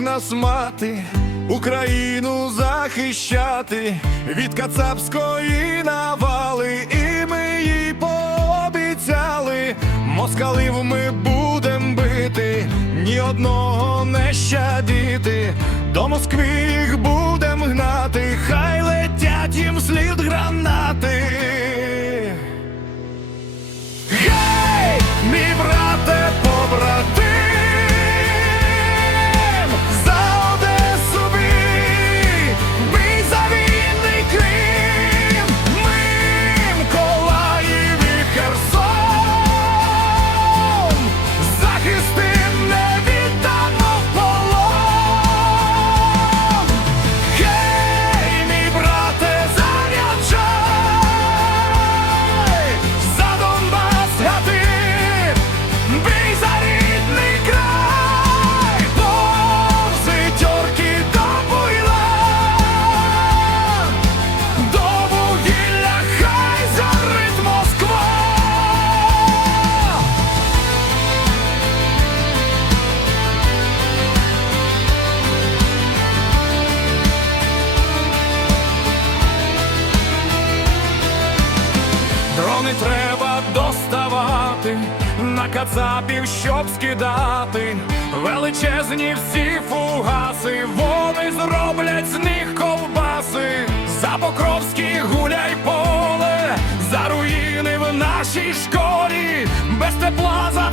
нас мати, Україну захищати від кацапської навали, і ми їй пообіцяли, москалів ми будем бити, ні одного не щадіти, до Москви їх будем Дрони треба доставати, на кацапів, щоб скидати, величезні всі фугаси, вони зроблять з них ковбаси, за Покровські гуляй поле, за руїни в нашій школі, без тепла за